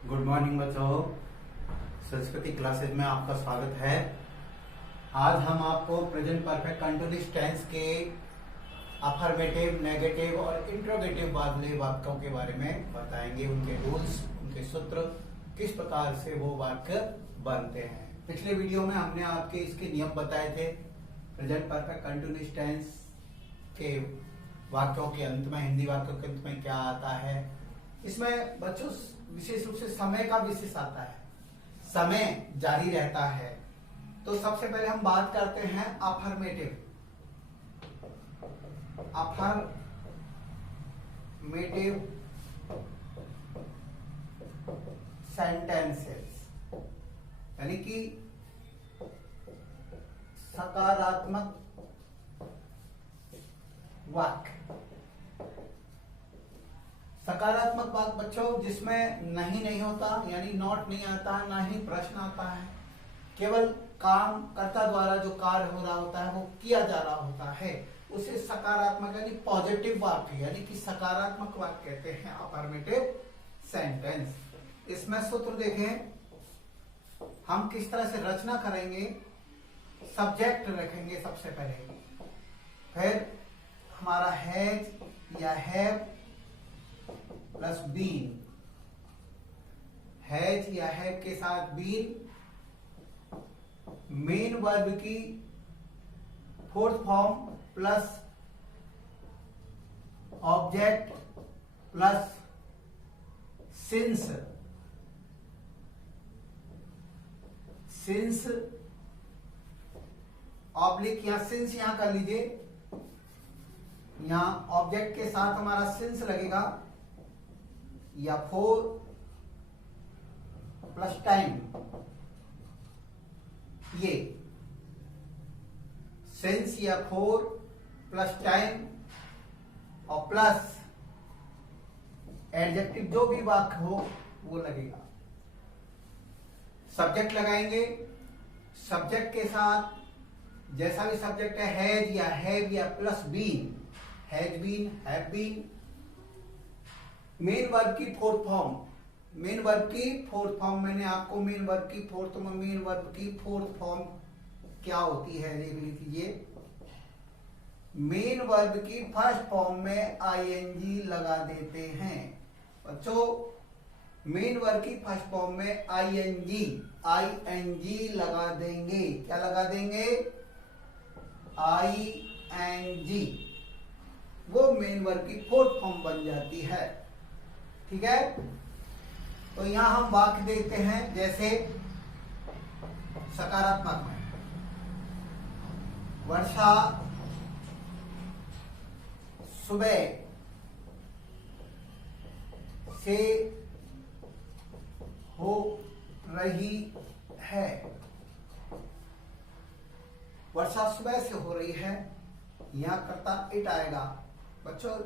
Good morning बच्चों। संस्कृति classes में आपका स्वागत है। आज हम आपको प्रेजेंट परफेक्ट कंटीन्यूअस टेंस के अफर्मेटिव, नेगेटिव और इंट्रोगेटिव वाले वाक्यों के बारे में बताएंगे। उनके रूल्स, उनके सूत्र, किस प्रकार से वो वाक्य बनते हैं। पिछले वीडियो में हमने आपके इसके नियम बताए थे। प्रेजेंट परफेक्ट कंटीन्यूअस टेंस के वाक्यों के अंत में, हिंदी वाक्यों के अंत में क्या आता है। इसमें बच्चों विशेष रूप से समय का विशेष आता है, समय जारी रहता है। तो सबसे पहले हम बात करते हैं अफर्मेटिव सेंटेंसेस, यानी कि सकारात्मक वाक्य। सकारात्मक वाक्य बच्चों जिसमें नहीं होता, यानी नॉट नहीं आता, ना ही प्रश्न आता है, केवल काम कर्ता द्वारा जो कार्य हो रहा होता है वो किया जा रहा होता है, उसे सकारात्मक यानी पॉजिटिव वाक्य यानी कि सकारात्मक वाक्य कहते हैं, अफर्मेटिव सेंटेंस। इसमें सूत्र देखें, हम किस तरह से रचना करेंगे। सब्जेक्ट रखेंगे सबसे पहले, फिर हमारा हैज या हैव प्लस बीन, हैज या हैव के साथ बीन, मेन वर्ब की fourth form plus object plus since oblique या सिंस यहां कर लीजिए। यहां ऑब्जेक्ट के साथ हमारा सिंस लगेगा, या फोर प्लस टाइम, ये सिंस या फोर प्लस टाइम और प्लस एडजेक्टिव जो भी वाक्य हो वो लगेगा। सब्जेक्ट लगाएंगे, सब्जेक्ट के साथ जैसा भी सब्जेक्ट है, हैज या हैव या plus been, has been, have been. Main verb की फोर्थ फॉर्म, मेन वर्ब की फोर्थ फॉर्म मैंने आपको मेन वर्ब की फोर्थ फॉर्म क्या होती है देख लीजिए। मेन वर्ब की फर्स्ट फॉर्म में आईएनजी लगा देते हैं बच्चों। मेन वर्ब की फर्स्ट फॉर्म में आईएनजी लगा देंगे। क्या लगा देंगे? आईएनजी। वो मेन वर्ब की फोर्थ फॉर्म बन जाती है। ठीक है, तो यहां हम वाक्य देते हैं जैसे सकारात्मक में, वर्षा सुबह से हो रही है। वर्षा सुबह से हो रही है, यहां कर्ता इट आएगा बच्चों।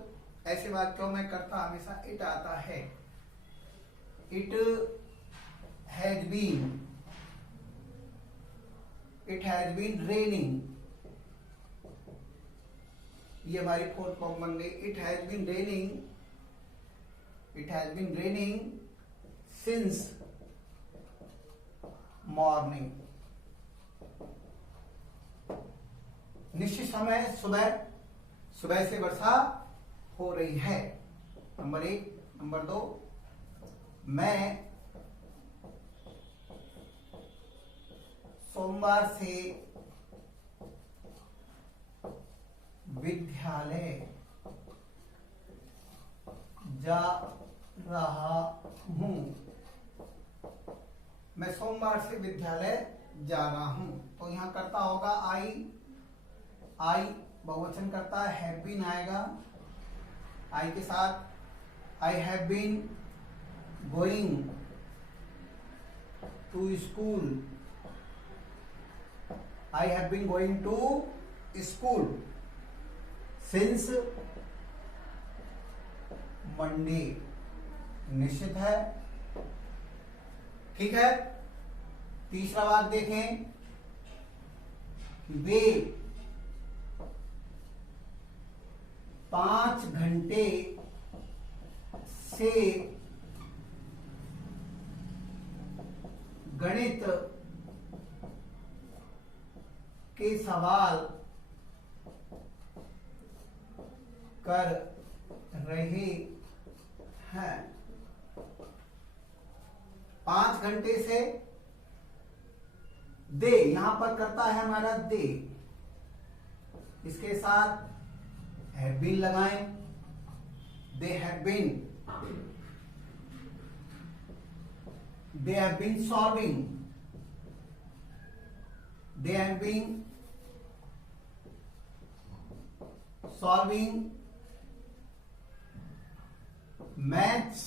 ऐसे वाक्यों में कर्ता हमेशा इट आता है। इट हैज बीन रेनिंग, ये हमारी फोर्थ फॉर्म बन गई। It has been raining since morning. निश्चित समय सुबह से वर्षा हो रही है। नंबर 1। नंबर 2, मैं सोमवार से विद्यालय जा रहा हूं। मैं सोमवार से विद्यालय जा रहा हूं, तो यहां करता होगा आई बहुवचन करता है, हैव बीन आएगा। आई के साथ I have been going to school, I have been going to school since Monday. निश्चित है, ठीक है। तीसरा वाक्य देखें, वे 5 घंटे से गणित के सवाल कर रहे हैं। 5 घंटे से दे, यहां पर करता है हमारा दे, इसके साथ हैव बीन लगाएं। They have been solving, they have been solving maths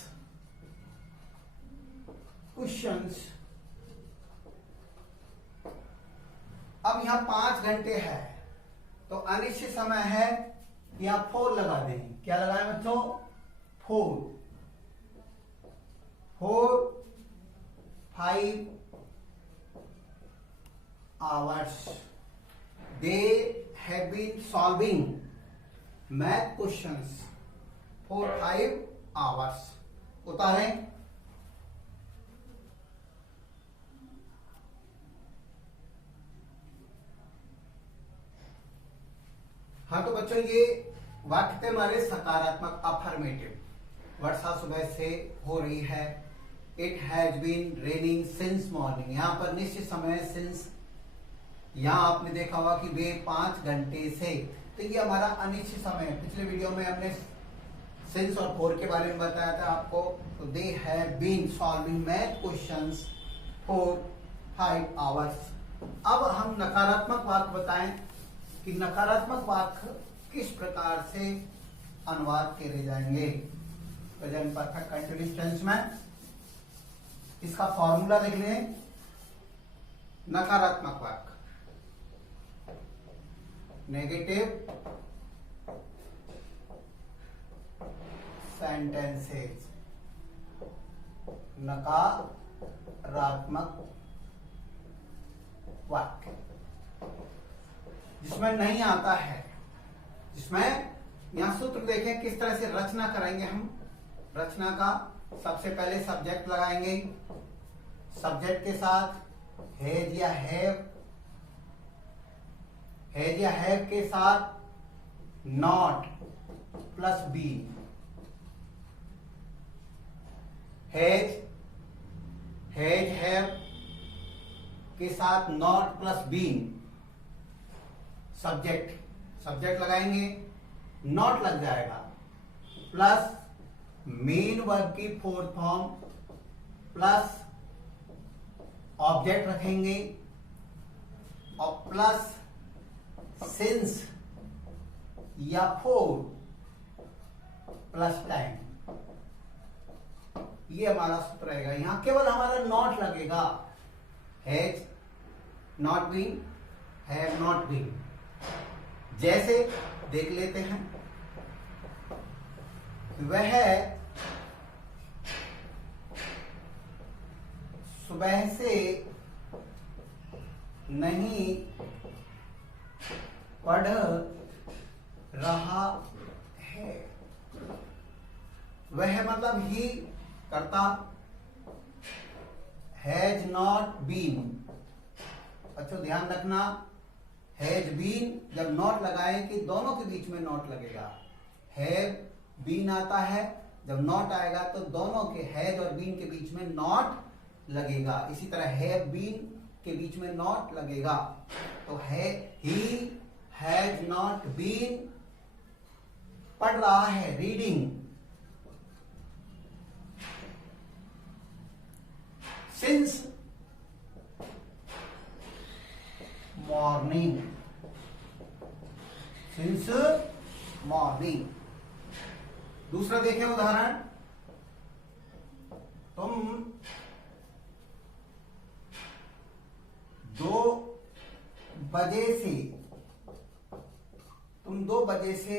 questions। अब यहां 5 घंटे है तो अनिश्चित समय है, यहां 4 लगा दें। क्या लगाए बच्चों? 4 5 hours they have been solving math questions for 5 hours। उतारें। हाँ तो बच्चों ये वाक्य थे हमारे सकारात्मक अफर्मेटिव। वर्षा सुबह से हो रही है। It has been raining since morning, यहां पर निश्चित समय सिंस, यहां आपने देखा होगा कि वे 5 घंटे से, तो ये हमारा अनिश्चित समय है। पिछले वीडियो में हमने सिंस और फॉर के बारे में बताया था आपको। तो they have been solving math questions for 5 hours. अब हम नकारात्मक वाक्य बताएं कि नकारात्मक वाक्य किस प्रकार से अनुवाद करे जाएंगे प्रेजेंट परफेक्ट कंटीन्यूअस टेंस में। इसका फॉर्मूला देख लें। नकारात्मक वाक्य नेगेटिव सेंटेंसेस, नकारात्मक वाक्य जिसमें नहीं आता है, जिसमें यहां सूत्र देखें किस तरह से रचना कराएंगे हम। रचना का सबसे पहले सब्जेक्ट लगाएंगे, सब्जेक्ट के साथ हैज या हैव, हैज या हैव के साथ not plus been, has have के साथ नॉट प्लस बीन, सब्जेक्ट लगाएंगे, नॉट लग जाएगा, प्लस मेन वर्ब की फोर्थ फॉर्म, प्लस ऑब्जेक्ट रखेंगे और प्लस सिंस या फोर प्लस टाइम। ये हमारा सूत्र रहेगा। यहां केवल हमारा नॉट लगेगा। Has not been, have not been. जैसे देख लेते हैं, वह सुबह से नहीं पढ़ रहा है। वह मतलब ही करता, हैज नॉट बीन। अच्छा ध्यान रखना, हैज बीन जब नॉट लगाएं कि दोनों के बीच में नॉट लगेगा। हैव बीन आता है, जब नॉट आएगा तो दोनों के हैज और बीन के बीच में नॉट लगेगा। इसी तरह हैव बीन के बीच में नॉट लगेगा। तो है ही हैज नॉट बीन पढ़ रहा है, reading, since morning, since morning. दूसरा देखें उदाहरण, तुम 2 बजे से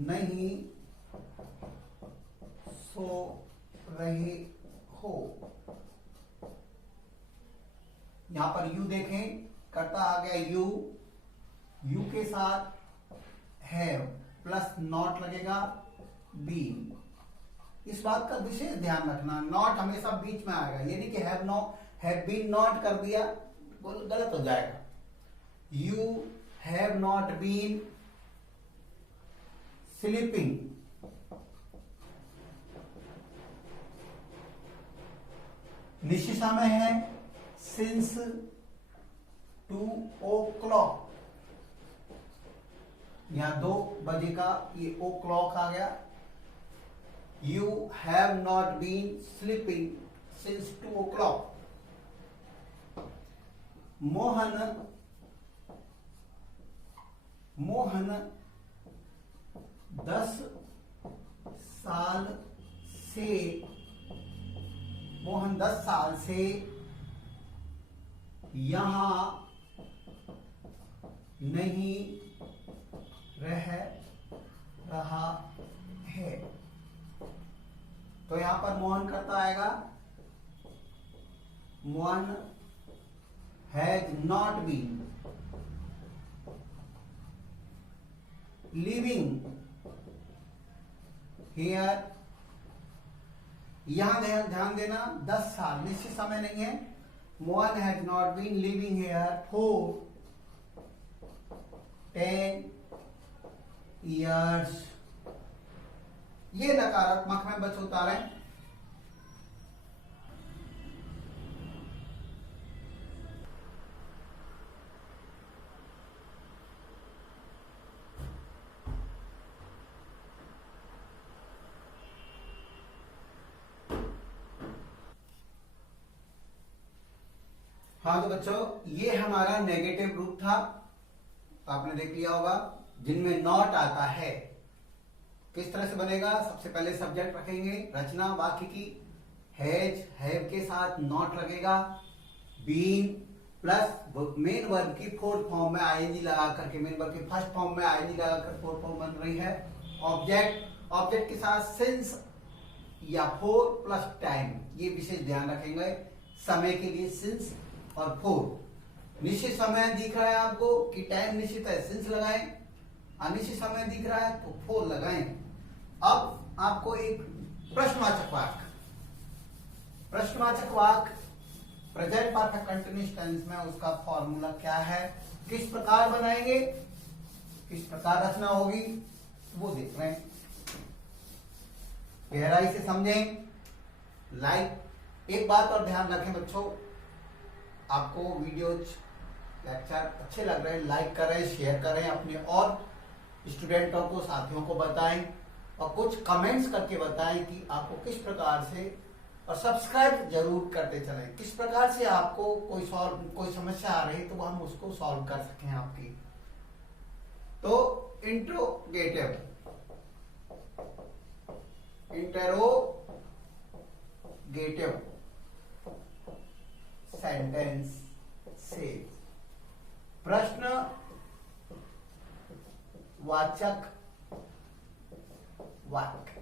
नहीं सो रहे हो। यहां पर यू देखें, करता आ गया यू के साथ हैव प्लस नॉट लगेगा बीन। इस बात का विशेष ध्यान रखना, नॉट हमेशा बीच में आएगा, ये नहीं कि हैव हैव बीन नॉट कर दिया, बोल गलत हो जाएगा। You have not been sleeping. निश्चित समय है सिंस 2 o'clock, यहां 2 बजे का ये o'clock आ गया। You have not been sleeping since 2 o'clock। Mohan 10 साल से यहां नहीं रह रहा है। तो यहां पर मोहन करता आएगा, Mohan has not been living here. यहां ध्यान देना 10 साल निश्चित समय नहीं है। Mohan has not been living here for 10 years। ये नकारात्मक में बच उतारे। हाँ तो बच्चों, ये हमारा नेगेटिव रूप था, आपने देख लिया होगा, जिनमें नॉट आता है। किस तरह से बनेगा? सबसे पहले सब्जेक्ट रखेंगे, रचना वाक्य की, हैज हैव के साथ नॉट लगेगा, बीन प्लस मेन वर्ब की फोर्थ फॉर्म में आईएनजी लगा करके, मेन वर्ब की फर्स्ट फॉर्म में आईएनजी लगा कर फोर्थ फॉर्म बन रही है। ऑब्जेक्ट के साथ सिंस या फोर प्लस टाइम, ये विशेष ध्यान रखेंगे। समय के लिए सिंस और फोर। निश्चित समय दिख रहा है आपको कि टाइम निश्चित है, सिंस लगाएं। अनिश्चित समय दिख रहा है तो फोर लगाएं। अब आपको एक प्रश्नवाचक वाक्य प्रेजेंट परफेक्ट कंटिन्यूअस टेंस में उसका फॉर्मूला क्या है, किस प्रकार बनाएंगे, किस प्रकार रचना होगी, वो देख रहे हैं। गहराई से समझें। एक बात और ध्यान रखें बच्चों, आपको वीडियोज लेक्चर अच्छे लग रहे हैं, लाइक करें, शेयर करें, अपने और स्टूडेंटों को, साथियों को बताएं, और कुछ कमेंट्स करके बताएं कि आपको किस प्रकार से, और सब्सक्राइब जरूर करते चलें, किस प्रकार से आपको कोई समस्या आ रही तो हम उसको सॉल्व कर सकें आपकी। तो इंट्रोगेटिव सेंटेंस से प्रश्न वाचक वाक्य।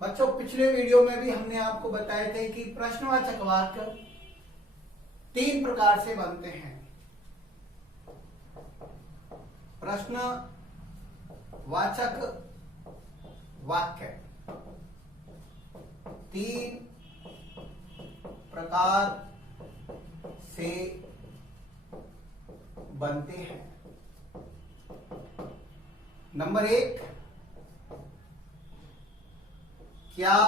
बच्चों, पिछले वीडियो में भी हमने आपको बताए थे कि प्रश्नवाचक वाक्य 3 प्रकार से बनते हैं। प्रश्नवाचक वाक्य 3 प्रकार से बनते हैं। नंबर 1, क्या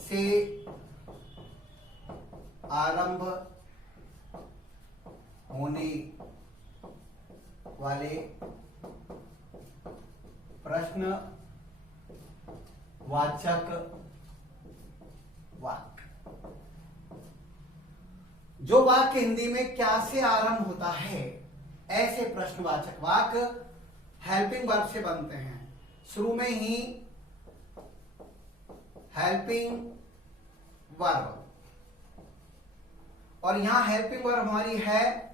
से आरंभ होने वाले प्रश्नवाचक वाक्य। जो वाक्य हिंदी में क्या से आरंभ होता है, ऐसे प्रश्नवाचक वाक्य हेल्पिंग वर्ब से बनते हैं। शुरू में ही हेल्पिंग वर्ब, और यहां हेल्पिंग वर्ब हमारी है,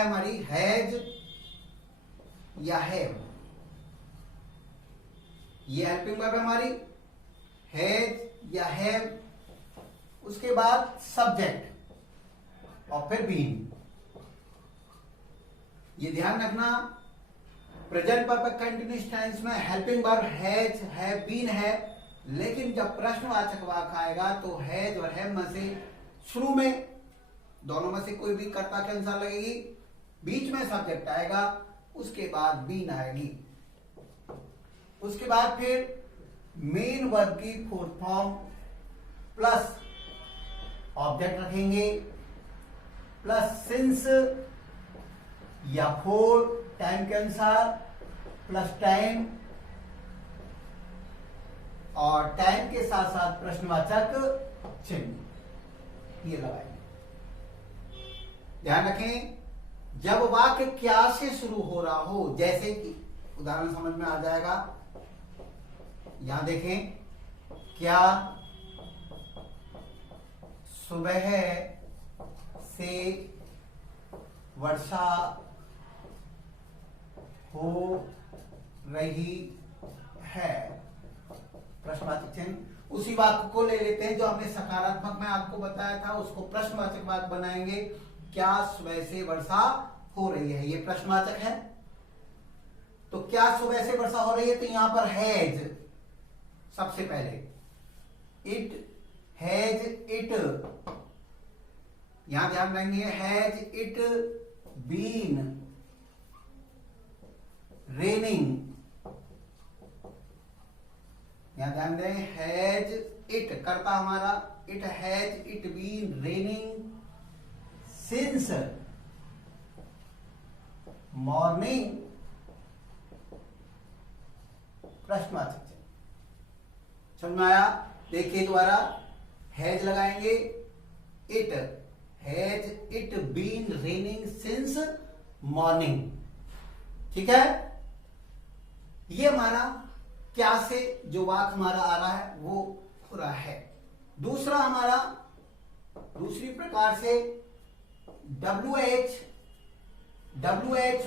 हमारी हैज या हैव। ये हेल्पिंग वर्ब है हमारी, हैज या हैव। उसके बाद सब्जेक्ट और फिर बीन। ये ध्यान रखना, प्रेजेंट परफेक्ट कंटिन्यूअस टेंस में helping verb has, have, been है, लेकिन जब प्रश्नवाचक वाक्य आएगा तो हैज और हैव में से शुरू में दोनों में से कोई भी कर्ता के अनुसार लगेगी, बीच में सब्जेक्ट आएगा, उसके बाद बीन आएगी, उसके बाद फिर मेन वर्ब की फोर्थ फॉर्म प्लस ऑब्जेक्ट रखेंगे प्लस सिंस या फोर टाइम के अनुसार प्लस टाइम और टाइम के साथ साथ प्रश्नवाचक चिन्ह ये लगाएंगे। ध्यान रखें, जब वाक्य क्या से शुरू हो रहा हो, जैसे कि उदाहरण समझ में आ जाएगा, यहां देखें, क्या सुबह से वर्षा हो रही है, प्रश्नवाचक चिन्ह। उसी वाक्य को ले लेते हैं जो हमने सकारात्मक में आपको बताया था, उसको प्रश्नवाचक वाक्य बनाएंगे। क्या सुबह से वर्षा हो रही है, ये प्रश्नवाचक है। तो क्या सुबह से वर्षा हो रही है, तो यहां पर हैज सबसे पहले, इट हैज इट, यहां ध्यान देंगे, हैज इट बीन रेनिंग, यहां ध्यान दें, हैज इट करता हमारा, it has it been raining since morning, प्रश्नवाचक समझ में आया। देखिए दोबारा, हैज लगाएंगे, it has it been raining since morning, ठीक है। ये हमारा क्या से जो वाक्य हमारा आ रहा है वो हो रहा है। दूसरा हमारा, दूसरी प्रकार से WH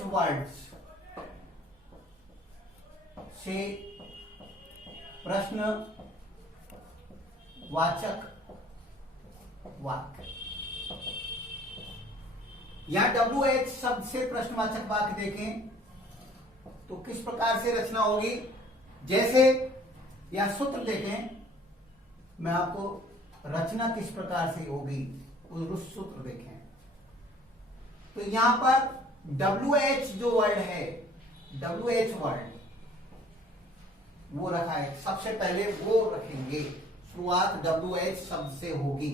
वर्ड्स से प्रश्नवाचक वाक्य, यहां WH शब्द से प्रश्नवाचक वाक्य देखें तो किस प्रकार से रचना होगी। जैसे या सूत्र देखें, मैं आपको रचना किस प्रकार से होगी उस सूत्र देखें। तो यहां पर WH जो वर्ड है, WH वर्ड वो रखा है, सबसे पहले वो रखेंगे, शुरुआत WH शब्द से होगी,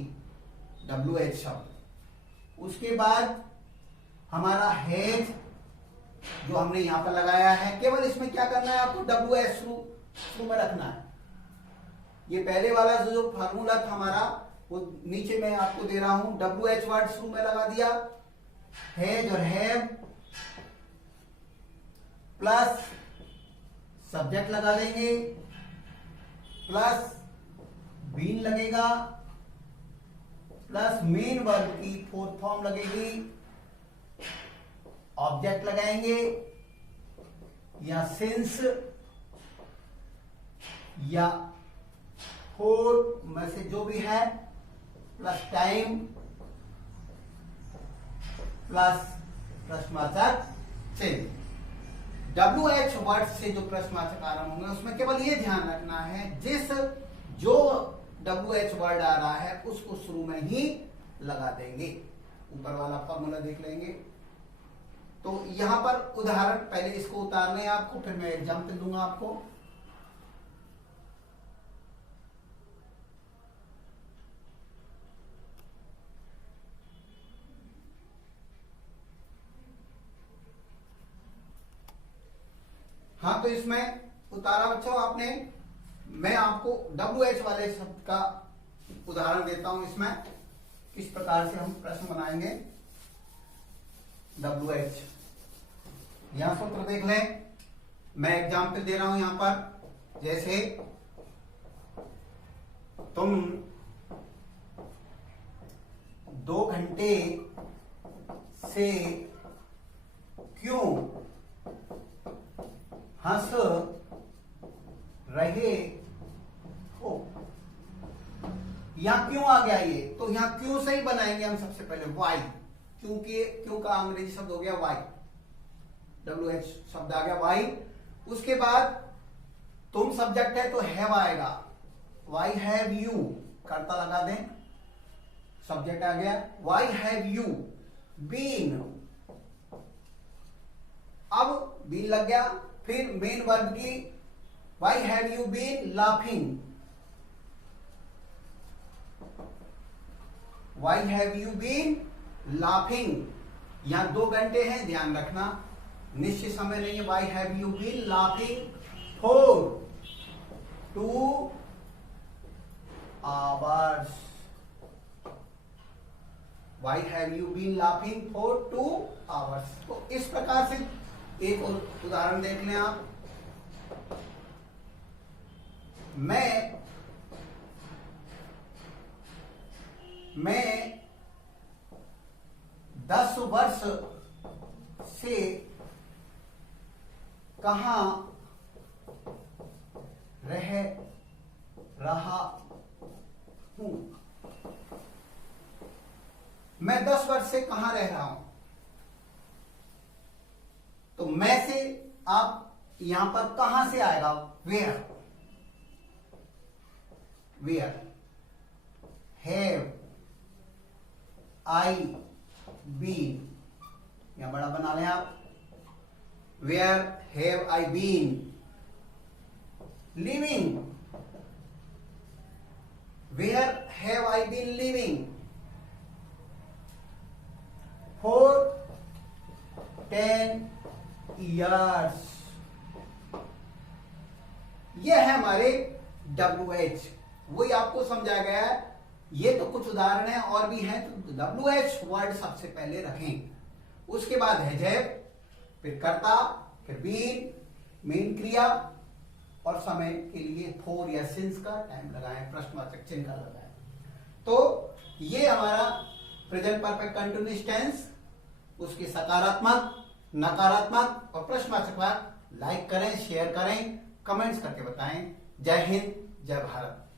WH शब्द। उसके बाद हमारा हैज जो हमने यहां पर लगाया है, केवल इसमें क्या करना है आपको, WH शुरू में रखना है। ये पहले वाला जो फार्मूला था हमारा वो नीचे मैं आपको दे रहा हूं, WH वर्ड शुरू में लगा दिया, हैज और हैव प्लस सब्जेक्ट लगा देंगे प्लस बीन लगेगा प्लस मेन वर्ब की फोर्थ फॉर्म लगेगी, ऑब्जेक्ट लगाएंगे या सिंस या फोर में से जो भी है, प्लस टाइम प्लस प्रश्नवाचक चिन्ह। WH वर्ड से जो प्रश्नवाचक आरंभ होंगे उसमें केवल ये ध्यान रखना है, जो WH वर्ड आ रहा है उसको शुरू में ही लगा देंगे। ऊपर वाला फॉर्मूला देख लेंगे। तो यहां पर उदाहरण, पहले इसको उतारने आपको, फिर मैं एग्जाम्पल दूंगा आपको। हाँ, तो इसमें उतारा बच्चों आपने, मैं आपको WH वाले शब्द का उदाहरण देता हूं। इसमें किस प्रकार से हम प्रश्न बनाएंगे। WH, यहां सूत्र देख लें, मैं एग्जाम्पल दे रहा हूं यहां पर। जैसे तुम 2 घंटे से क्यों हंस रहे हो। यहां क्यों आ गया ये, तो यहां क्यों से ही बनाएंगे हम सबसे पहले, वाई, क्योंकि क्यों का अंग्रेजी शब्द हो गया वाई, WH शब्द आ गया वाई। उसके बाद तुम सब्जेक्ट है तो हैव आएगा, वाई हैव यू, कर्ता लगा दें, सब्जेक्ट आ गया, वाई हैव यू बीन, अब बीन लग गया, फिर मेन वर्ब की why have you been laughing, why have you been laughing, यहां 2 घंटे हैं, ध्यान रखना, निश्चित समय नहीं है। Why have you been laughing for 2 hours, Why have you been laughing for 2 hours? तो इस प्रकार से एक और उदाहरण देख लें आप। मैं 10 वर्ष से कहां रह रहा हूं। मैं 10 वर्ष से कहां रह रहा हूं, तो मैं से आप यहां पर कहां से आएगा, where, where have I been, यहां बड़ा बना लें आप, where have I been living, where have I been living for 10 years। ये है हमारे WH, वही आपको समझाया गया है। ये तो कुछ उदाहरण है, और भी हैं, तो WH वर्ड सबसे पहले रखें, उसके बाद हैव, फिर कर्ता, फिर बीन, मेन क्रिया, और समय के लिए फॉर या सिंस का टाइम लगाएं, प्रश्नवाचक चिन्ह का लगाएं। तो ये हमारा प्रेजेंट परफेक्ट कंटीन्यूअस टेंस, उसके सकारात्मक, नकारात्मक और प्रश्नवाचक भाग लाइक करें, शेयर करें, कमेंट्स करके बताएं। जय हिंद, जय भारत।